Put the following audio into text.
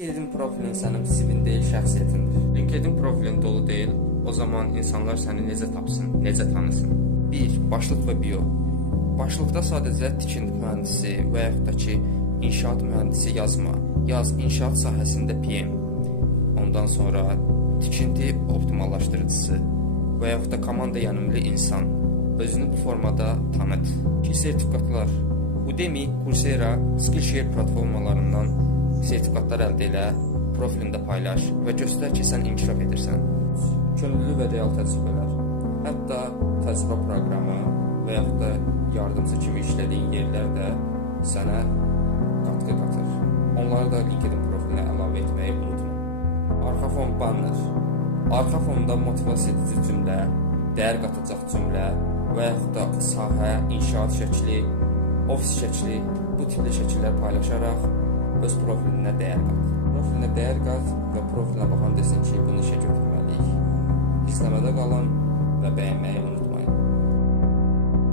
LinkedIn profilin sənin CV-in deyil, şəxsiyyətindir. LinkedIn profilin dolu deyil, o zaman insanlar səni necə tapsın, necə tanısın? 1. Başlıq və bio. Başlıqda sadəcə tikinti mühəndisi və yaxud da ki, inşaat mühəndisi yazma. Yaz inşaat sahəsində PM. Ondan sonra tikinti optimallaşdırıcısı və yaxud da komanda yönümlü insan. Özünü bu formada tanıt. 2. Sertifikatlar. Udemy, Coursera, Skillshare platformalarından sertifikatlar əldə elə, profilində paylaş və göstər ki, sən inkişaf edirsən. Könüllü və real təcrübələr. Hətta təcrübə proqramı və yaxud da yardımcı kimi işlədiyin yerlər də sənə qatqı qatır. Onları da LinkedIn profilinə əlavə etməyi unutma. Arxa fon banner. Arxa fonda motivasiya edici cümlə, dəyər qatacaq cümlə və yaxud da sahə, inşaat şəkli, ofis şəkli, bu tipli şəkillər paylaşaraq öz profilinə dəyər qat. Profilinə dəyər qat və profilinə baxan desin ki, bunu işə götürməliyik. İzləmədə qalın.